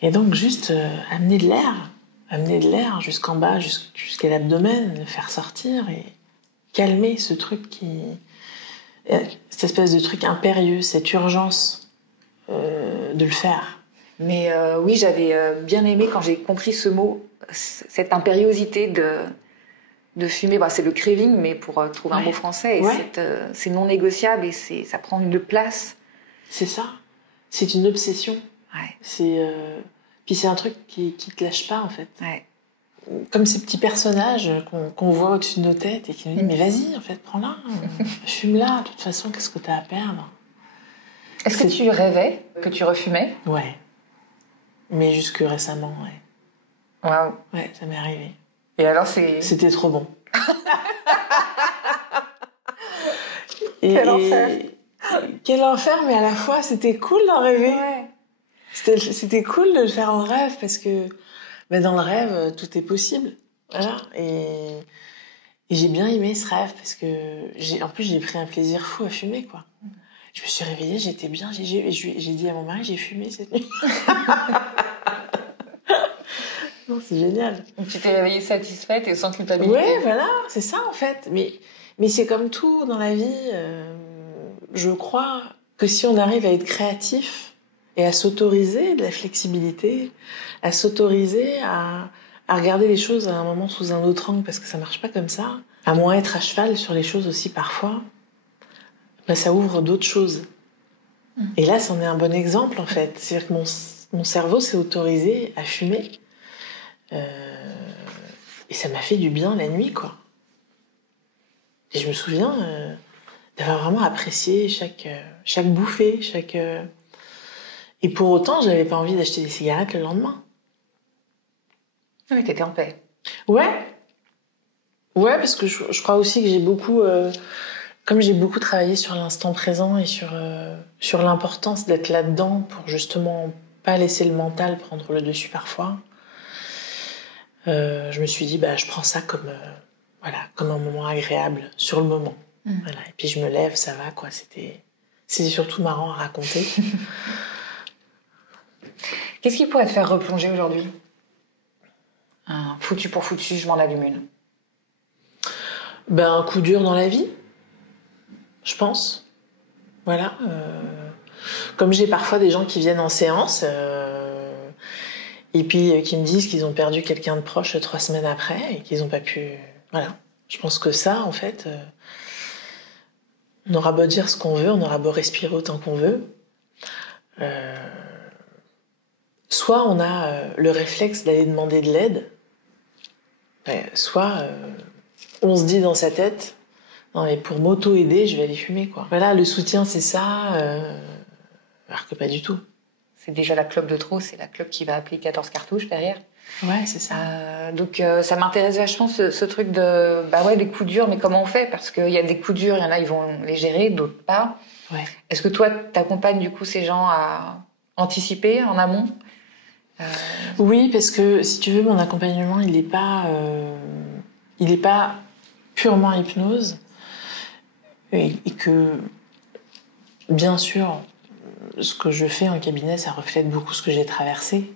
Et donc, juste amener de l'air jusqu'en bas, jusqu'à l'abdomen, le faire sortir et calmer ce truc cette espèce de truc impérieux, cette urgence de le faire. Mais oui, j'avais bien aimé quand j'ai compris ce mot, cette impériosité de fumer. Bah, c'est le craving, mais pour trouver un mot français. Et c'est non négociable et ça prend une place. C'est ça. C'est une obsession. Ouais. Puis c'est un truc qui te lâche pas, en fait. Ouais. Comme ces petits personnages qu'on voit au-dessus de nos têtes et qui nous disent mais vas-y, en fait, prends-la, fume-la. De toute façon, qu'est-ce que t'as à perdre? Est-ce que tu rêvais que tu refumais? Ouais. Mais jusque récemment, ouais. Waouh. Ouais, ça m'est arrivé. Et alors, c'était trop bon. Quel enfer. Quel enfer, mais à la fois, c'était cool d'en rêver. Ouais. C'était cool de le faire en rêve parce que dans le rêve, tout est possible. Voilà. Et j'ai bien aimé ce rêve parce que en plus, j'ai pris un plaisir fou à fumer, quoi. Je me suis réveillée, j'étais bien. J'ai dit à mon mari, j'ai fumé cette nuit. Non, c'est génial. Donc tu t'es réveillée satisfaite et sans culpabilité. Ouais, voilà, c'est ça en fait. Mais c'est comme tout dans la vie. Je crois que si on arrive à être créatif et à s'autoriser de la flexibilité, à s'autoriser à regarder les choses à un moment sous un autre angle parce que ça marche pas comme ça, à moins être à cheval sur les choses aussi parfois, ça ouvre d'autres choses. Et là, c'en est un bon exemple en fait. C'est-à-dire que mon cerveau s'est autorisé à fumer. Et ça m'a fait du bien la nuit, quoi. Et je me souviens d'avoir vraiment apprécié chaque bouffée, Et pour autant, j'avais pas envie d'acheter des cigarettes le lendemain. Oui, t'étais en paix. Ouais, parce que je crois aussi que j'ai beaucoup... comme j'ai beaucoup travaillé sur l'instant présent et sur l'importance d'être là-dedans pour justement pas laisser le mental prendre le dessus parfois, je me suis dit, je prends ça comme un moment agréable sur le moment. Voilà. Et puis je me lève, ça va, quoi. C'était surtout marrant à raconter. Qu'est-ce qui pourrait te faire replonger aujourd'hui? Foutu pour foutu, je m'en allume une. Un coup dur dans la vie, je pense. Voilà. Comme j'ai parfois des gens qui viennent en séance et puis qui me disent qu'ils ont perdu quelqu'un de proche 3 semaines après et qu'ils n'ont pas pu... Voilà. Je pense que ça, en fait, on aura beau dire ce qu'on veut, on aura beau respirer autant qu'on veut. Soit on a le réflexe d'aller demander de l'aide, soit on se dit dans sa tête, non mais pour m'auto-aider, je vais aller fumer, quoi. Voilà, le soutien c'est ça, alors que pas du tout. C'est déjà la clope de trop, c'est la clope qui va appeler 14 cartouches derrière. Ouais, c'est ça. Donc ça m'intéresse vachement ce truc de des coups durs, mais comment on fait? Parce qu'il y a des coups durs, il y en a ils vont les gérer, d'autres pas. Ouais. Est-ce que toi t'accompagnes du coup ces gens à anticiper en amont? Oui, parce que si tu veux, mon accompagnement il est pas purement hypnose et que bien sûr ce que je fais en cabinet ça reflète beaucoup ce que j'ai traversé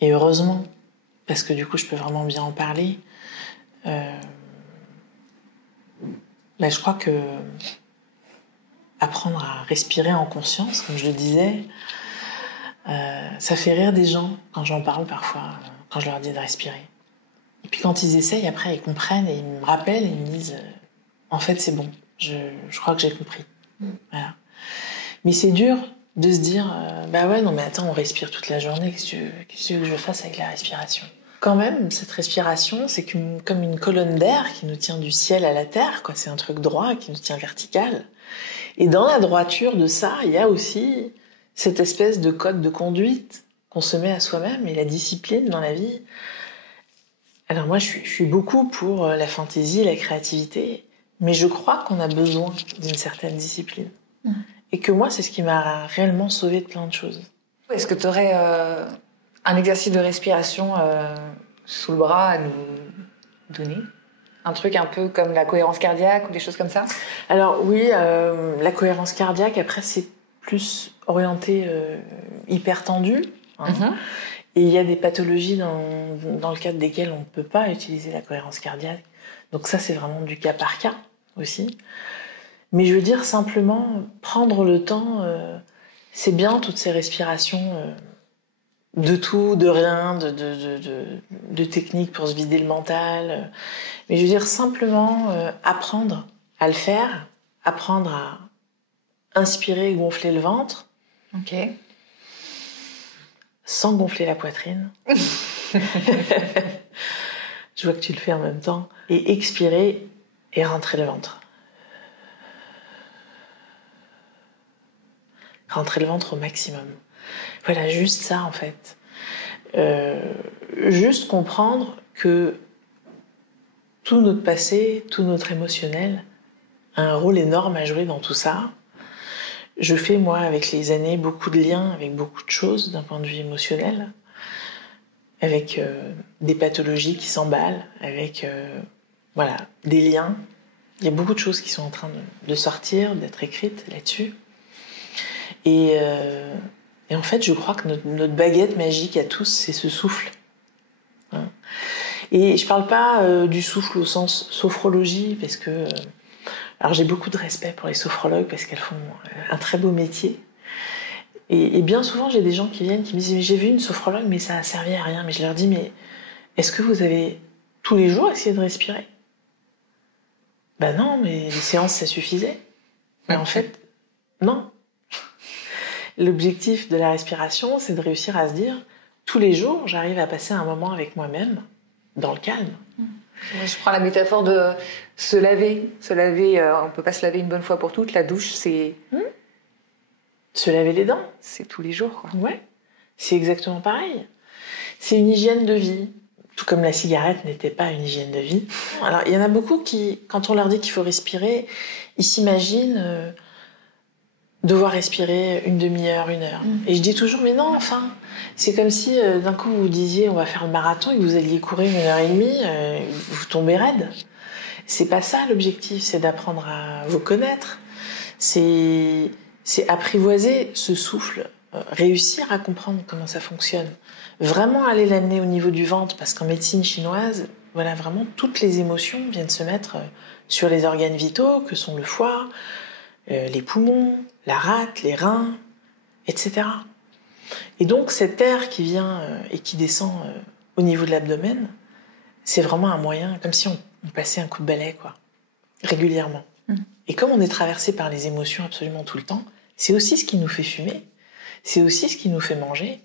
et heureusement parce que du coup je peux vraiment bien en parler. Je crois que apprendre à respirer en conscience, comme je le disais, ça fait rire des gens quand j'en parle parfois, quand je leur dis de respirer. Et puis quand ils essayent, après ils comprennent et ils me rappellent et ils me disent en fait c'est bon, je crois que j'ai compris. Voilà. Mais c'est dur de se dire non mais attends, on respire toute la journée, qu'est-ce que tu veux que je fasse avec la respiration? Quand même, cette respiration, c'est comme une colonne d'air qui nous tient du ciel à la terre, quoi. C'est un truc droit qui nous tient vertical. Et dans la droiture de ça, il y a aussi cette espèce de code de conduite qu'on se met à soi-même et la discipline dans la vie. Alors moi, je suis beaucoup pour la fantaisie, la créativité, mais je crois qu'on a besoin d'une certaine discipline. Et que moi, c'est ce qui m'a réellement sauvée de plein de choses. Est-ce que tu aurais un exercice de respiration sous le bras à nous donner? Un truc un peu comme la cohérence cardiaque ou des choses comme ça? Alors oui, la cohérence cardiaque, après, c'est plus orienté hyper tendu. Et il y a des pathologies dans le cadre desquelles on ne peut pas utiliser la cohérence cardiaque. Donc ça, c'est vraiment du cas par cas aussi. Mais je veux dire simplement, prendre le temps, c'est bien toutes ces respirations de tout, de rien, de techniques pour se vider le mental. Mais je veux dire simplement apprendre à le faire, apprendre à inspirer et gonfler le ventre. Ok. Sans gonfler la poitrine. Je vois que tu le fais en même temps. Et expirer et rentrer le ventre. Rentrer le ventre au maximum. Voilà, juste ça en fait. Juste comprendre que tout notre passé, tout notre émotionnel a un rôle énorme à jouer dans tout ça. Je fais, moi, avec les années, beaucoup de liens avec beaucoup de choses d'un point de vue émotionnel, avec des pathologies qui s'emballent, avec des liens. Il y a beaucoup de choses qui sont en train de sortir, d'être écrites là-dessus. Et en fait, je crois que notre baguette magique à tous, c'est ce souffle. Hein. Et je parle pas du souffle au sens sophrologie, parce que... alors j'ai beaucoup de respect pour les sophrologues, parce qu'elles font un très beau métier. Et bien souvent, j'ai des gens qui viennent, qui me disent « mais j'ai vu une sophrologue, mais ça a servi à rien ». Mais je leur dis « mais est-ce que vous avez tous les jours essayé de respirer ?» Ben non, mais les séances, ça suffisait. Mais en fait, non. L'objectif de la respiration, c'est de réussir à se dire « tous les jours, j'arrive à passer un moment avec moi-même dans le calme. Je prends la métaphore de se laver. Se laver, on peut pas se laver une bonne fois pour toutes. La douche, c'est Se laver les dents. c'est tous les jours, quoi. Ouais, c'est exactement pareil. C'est une hygiène de vie. Tout comme la cigarette n'était pas une hygiène de vie. Alors, il y en a beaucoup qui, quand on leur dit qu'il faut respirer, ils s'imaginent devoir respirer une demi-heure, 1 heure. Et je dis toujours, mais non, enfin, c'est comme si d'un coup vous disiez on va faire le marathon et que vous alliez courir 1 heure et demie, vous tombez raide. C'est pas ça l'objectif, c'est d'apprendre à vous connaître. C'est apprivoiser ce souffle, réussir à comprendre comment ça fonctionne. Vraiment aller l'amener au niveau du ventre, parce qu'en médecine chinoise, voilà, vraiment toutes les émotions viennent se mettre sur les organes vitaux, que sont le foie, les poumons, la rate, les reins, etc. Et donc cet air qui vient et qui descend au niveau de l'abdomen, c'est vraiment un moyen, comme si on passait un coup de balai, quoi, régulièrement. Et comme on est traversé par les émotions absolument tout le temps, c'est aussi ce qui nous fait fumer, c'est aussi ce qui nous fait manger,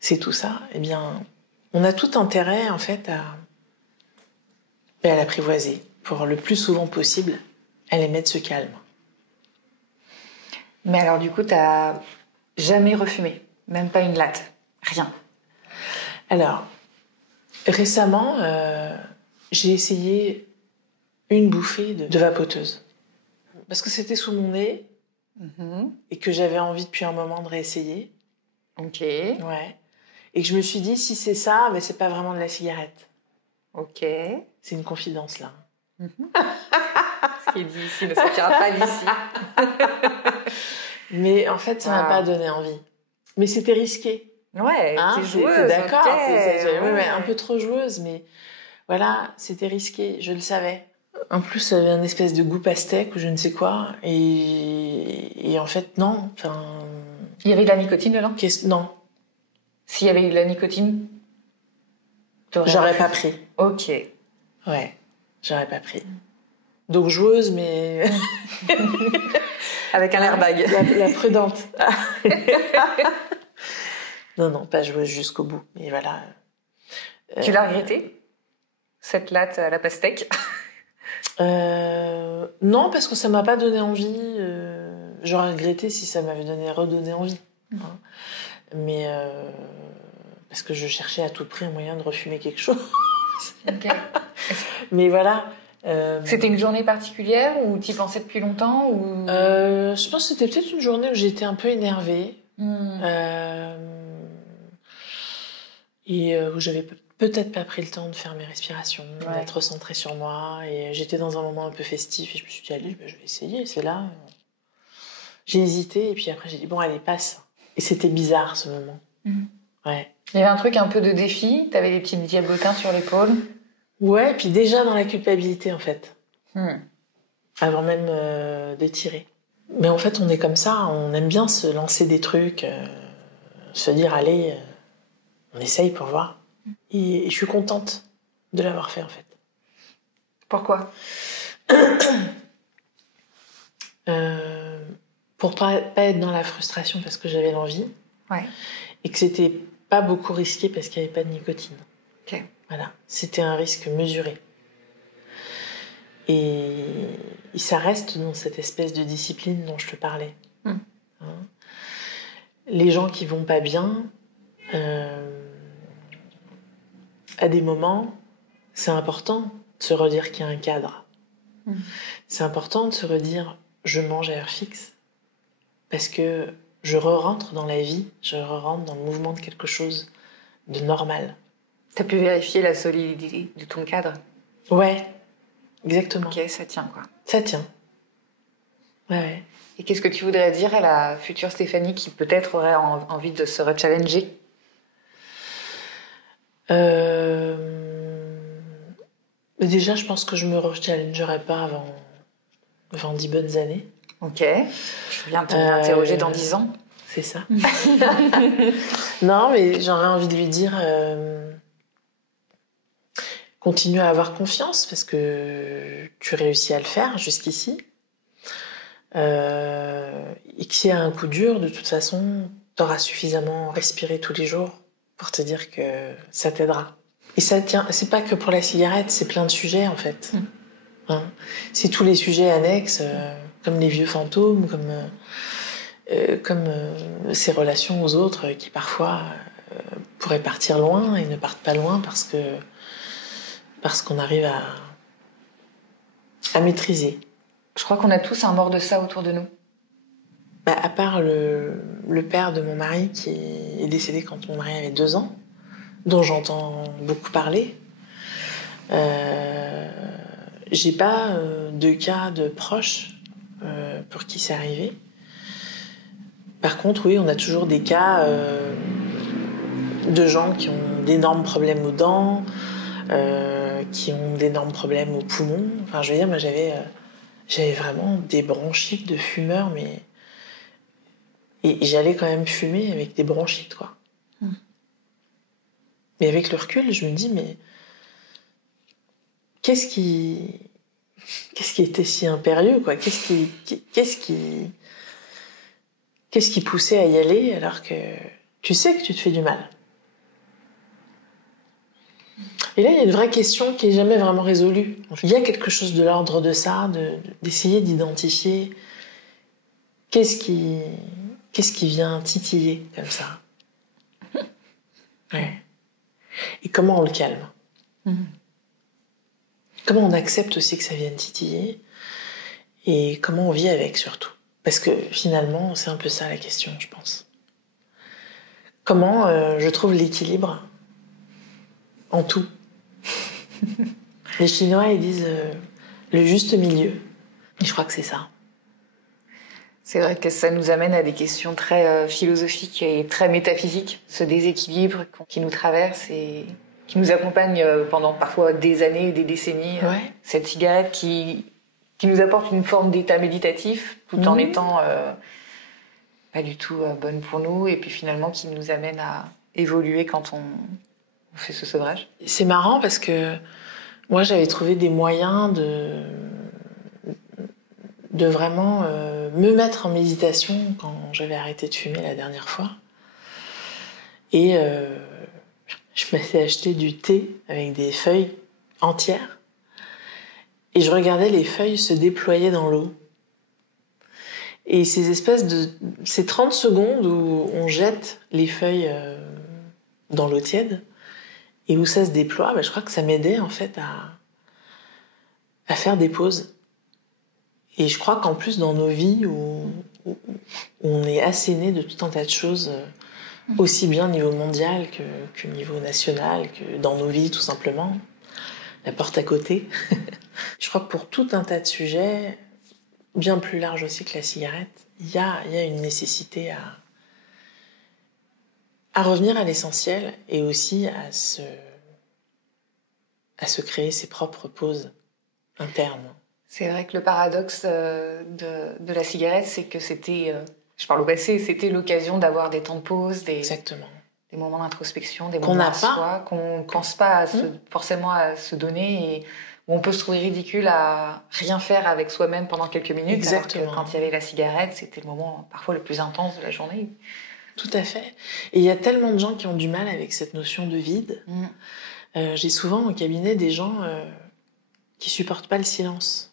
c'est tout ça. Eh bien, on a tout intérêt, en fait, à l'apprivoiser, pour le plus souvent possible, à les mettre ce calme. Mais alors, du coup, t'as jamais refumé, même pas une latte, rien. Alors, récemment, j'ai essayé une bouffée de vapoteuse. Parce que c'était sous mon nez et que j'avais envie depuis un moment de réessayer. Ok. Ouais. Et que je me suis dit, si c'est ça, ben c'est pas vraiment de la cigarette. Ok. C'est une confidence, là. Ce qui est dit ici ne sortira pas d'ici. Mais en fait, ça m'a pas donné envie. Mais c'était risqué. Ouais, t'es joueuse. T'es d'accord. Okay. Ouais, un peu trop joueuse, mais voilà, c'était risqué, je le savais. En plus, ça avait un espèce de goût pastèque ou je ne sais quoi. Et en fait, non. Enfin... Il y avait de la nicotine dedans ? Non. S'il y avait eu de la nicotine, j'aurais pas pris. Ok. Ouais, j'aurais pas pris. Donc joueuse, mais... Avec un airbag. La prudente. Non, pas joueuse jusqu'au bout. Mais voilà. Tu l'as regretté, cette latte à la pastèque ? Non, parce que ça m'a pas donné envie. J'aurais regretté si ça m'avait redonné envie. Hein. Mais parce que je cherchais à tout prix un moyen de refumer quelque chose. Okay. Mais voilà. C'était une journée particulière ou t'y pensais depuis longtemps ou... Je pense que c'était peut-être une journée où j'étais un peu énervée. Et où j'avais peut-être pas pris le temps de faire mes respirations, d'être centrée sur moi. Et j'étais dans un moment un peu festif et je me suis dit, allez, je vais essayer. C'est là. J'ai hésité et puis après j'ai dit, bon, allez, passe. Et c'était bizarre ce moment. Ouais. Il y avait un truc un peu de défi. T'avais des petits diabotins sur l'épaule. Ouais, et puis déjà dans la culpabilité en fait. Avant même de tirer. Mais en fait, on est comme ça. On aime bien se lancer des trucs, se dire, allez, on essaye pour voir. Et je suis contente de l'avoir fait en fait. Pourquoi ? Pour pas être dans la frustration parce que j'avais l'envie. Ouais. Et que c'était pas beaucoup risqué parce qu'il n'y avait pas de nicotine. Ok. Voilà. C'était un risque mesuré. Et ça reste dans cette espèce de discipline dont je te parlais. Hein ? Les gens qui vont pas bien, à des moments, c'est important de se redire qu'il y a un cadre. C'est important de se redire je mange à heure fixe parce que je re-rentre dans la vie, je re-rentre dans le mouvement de quelque chose de normal. T'as pu vérifier la solidité de ton cadre ? Ouais, exactement. Ok, ça tient quoi. Ça tient. Ouais. Et qu'est-ce que tu voudrais dire à la future Stéphanie qui peut-être aurait envie de se rechallenger ? Déjà, je pense que je me rechallengerai pas avant 10 bonnes années. Ok. Je viens te interroger dans 10 ans. C'est ça. Non, mais j'aurais envie de lui dire continue à avoir confiance parce que tu réussis à le faire jusqu'ici. Et qu'il y a un coup dur, de toute façon, tu auras suffisamment respiré tous les jours pour te dire que ça t'aidera. Et ça tient, c'est pas que pour la cigarette, c'est plein de sujets en fait. Hein, c'est tous les sujets annexes, comme les vieux fantômes, comme ces relations aux autres qui parfois pourraient partir loin et ne partent pas loin parce qu'on arrive à maîtriser. Je crois qu'on a tous un mort de ça autour de nous. Bah, à part le père de mon mari qui est décédé quand mon mari avait 2 ans, dont j'entends beaucoup parler, j'ai pas de cas de proches pour qui c'est arrivé. Par contre, oui, on a toujours des cas de gens qui ont d'énormes problèmes aux dents, qui ont d'énormes problèmes aux poumons. Enfin, je veux dire, moi, j'avais vraiment des bronchites de fumeur, mais... Et j'allais quand même fumer avec des bronchites, quoi. Mais avec le recul, je me dis, mais... Qu'est-ce qui était si impérieux, quoi? Qu'est-ce qui poussait à y aller alors que tu sais que tu te fais du mal? Et là, il y a une vraie question qui n'est jamais vraiment résolue. Il y a quelque chose de l'ordre de ça, d'essayer d'identifier qu'est-ce qui vient titiller comme ça. Ouais. Et comment on le calme? Comment on accepte aussi que ça vienne titiller? Et comment on vit avec, surtout? Parce que finalement, c'est un peu ça la question, je pense. Comment je trouve l'équilibre en tout? Les Chinois, ils disent le juste milieu. Et je crois que c'est ça. C'est vrai que ça nous amène à des questions très philosophiques et très métaphysiques. Ce déséquilibre qui nous traverse et qui nous accompagne pendant parfois des années ou des décennies. Ouais. Cette cigarette qui nous apporte une forme d'état méditatif tout en étant pas du tout bonne pour nous, et puis finalement qui nous amène à évoluer quand on fait ce sevrage. C'est marrant parce que moi j'avais trouvé des moyens de vraiment me mettre en méditation quand j'avais arrêté de fumer la dernière fois. Et je m'étais acheté du thé avec des feuilles entières. Et je regardais les feuilles se déployer dans l'eau. Et ces 30 secondes où on jette les feuilles dans l'eau tiède et où ça se déploie, je crois que ça m'aidait en fait à faire des pauses. Et je crois qu'en plus dans nos vies où on est asséné de tout un tas de choses, aussi bien au niveau mondial que niveau national, que dans nos vies tout simplement, la porte à côté. Je crois que pour tout un tas de sujets, bien plus large aussi que la cigarette, il y a une nécessité à revenir à l'essentiel et aussi à se créer ses propres pauses internes. C'est vrai que le paradoxe de la cigarette, c'est que c'était, je parle au passé, c'était l'occasion d'avoir des temps de pause, Exactement. Des moments d'introspection, des moments à soi, qu'on ne pense pas forcément à se donner, et où on peut se trouver ridicule à rien faire avec soi-même pendant quelques minutes. Exactement. Alors que quand il y avait la cigarette, c'était le moment parfois le plus intense de la journée. Tout à fait. Et il y a tellement de gens qui ont du mal avec cette notion de vide. J'ai souvent au cabinet des gens qui supportent pas le silence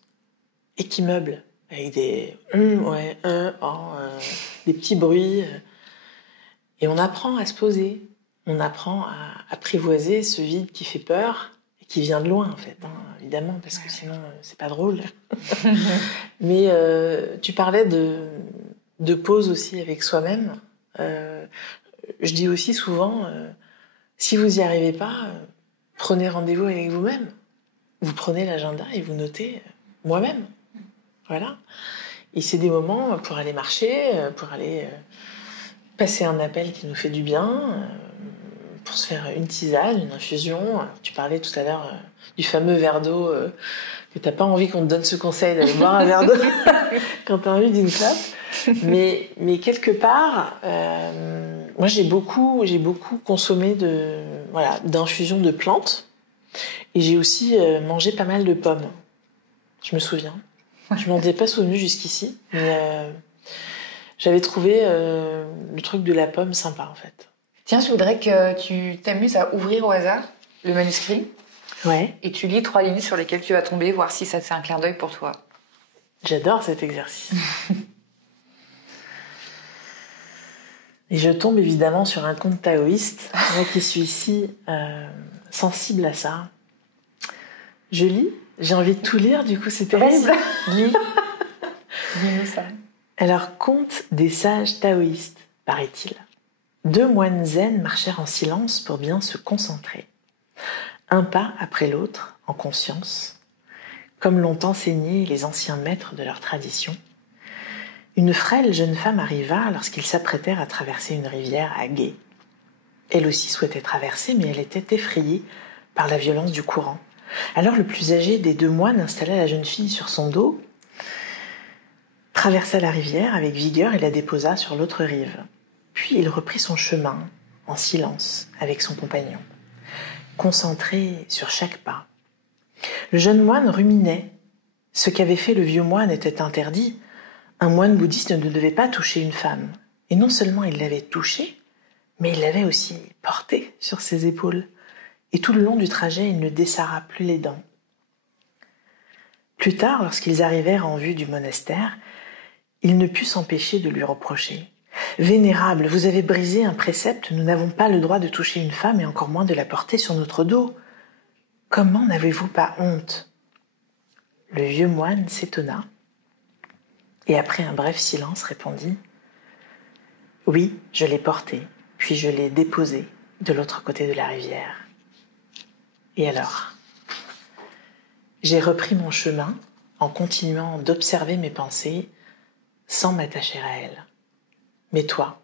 et qui meublent avec des des petits bruits. Et on apprend à se poser. On apprend à apprivoiser ce vide qui fait peur et qui vient de loin, en fait, évidemment, parce que sinon, c'est pas drôle. Mais tu parlais de pause aussi avec soi-même. Je dis aussi souvent, si vous n'y arrivez pas, prenez rendez-vous avec vous-même. Vous prenez l'agenda et vous notez moi-même. Voilà. Et c'est des moments pour aller marcher, pour aller passer un appel qui nous fait du bien, pour se faire une tisane, une infusion. Tu parlais tout à l'heure du fameux verre d'eau, que t'as pas envie qu'on te donne ce conseil d'aller boire un verre d'eau quand t'as envie d'une clope. Mais quelque part, moi j'ai beaucoup consommé d'infusions de plantes, et j'ai aussi mangé pas mal de pommes. Je me souviens. Je m'en étais pas souvenu jusqu'ici, mais j'avais trouvé le truc de la pomme sympa en fait. Tiens, je voudrais que tu t'amuses à ouvrir au hasard le manuscrit Ouais. et tu lis 3 lignes sur lesquelles tu vas tomber, voir si ça te fait un clin d'œil pour toi. J'adore cet exercice. Et je tombe évidemment sur un conte taoïste, moi qui suis ici sensible à ça. Je lis, j'ai envie de tout lire, du coup c'est terrible. Lis. Dis-nous ça. Alors, conte des sages taoïstes, paraît-il. 2 moines zen marchèrent en silence pour bien se concentrer. Un pas après l'autre, en conscience, comme l'ont enseigné les anciens maîtres de leur tradition. Une frêle jeune femme arriva lorsqu'ils s'apprêtèrent à traverser une rivière à gué. Elle aussi souhaitait traverser, mais elle était effrayée par la violence du courant. Alors le plus âgé des 2 moines installa la jeune fille sur son dos, traversa la rivière avec vigueur et la déposa sur l'autre rive. Puis il reprit son chemin, en silence, avec son compagnon, concentré sur chaque pas. Le jeune moine ruminait. Ce qu'avait fait le vieux moine était interdit. Un moine bouddhiste ne devait pas toucher une femme. Et non seulement il l'avait touchée, mais il l'avait aussi portée sur ses épaules. Et tout le long du trajet, il ne desserra plus les dents. Plus tard, lorsqu'ils arrivèrent en vue du monastère, il ne put s'empêcher de lui reprocher. « Vénérable, vous avez brisé un précepte, nous n'avons pas le droit de toucher une femme et encore moins de la porter sur notre dos. Comment n'avez-vous pas honte ?» Le vieux moine s'étonna et après un bref silence répondit « Oui, je l'ai portée, puis je l'ai déposée de l'autre côté de la rivière. Et alors ? J'ai repris mon chemin en continuant d'observer mes pensées sans m'attacher à elles. Mais toi,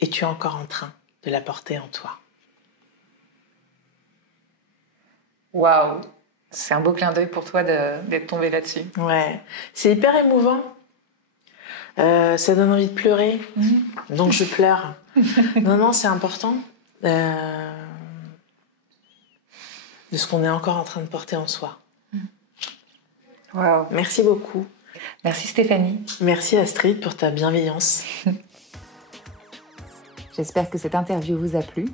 es-tu encore en train de la porter en toi ? » Waouh, c'est un beau clin d'œil pour toi d'être tombée là-dessus. Ouais, c'est hyper émouvant. Ça donne envie de pleurer, donc je pleure. Non, c'est important de ce qu'on est encore en train de porter en soi. Waouh. Merci beaucoup. Merci Stéphanie. Merci Astrid pour ta bienveillance. J'espère que cette interview vous a plu.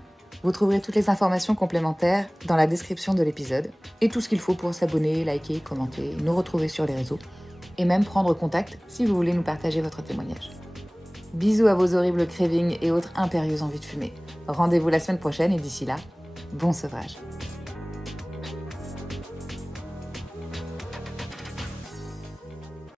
Vous trouverez toutes les informations complémentaires dans la description de l'épisode et tout ce qu'il faut pour s'abonner, liker, commenter, nous retrouver sur les réseaux et même prendre contact si vous voulez nous partager votre témoignage. Bisous à vos horribles cravings et autres impérieuses envies de fumer. Rendez-vous la semaine prochaine et d'ici là, bon sevrage.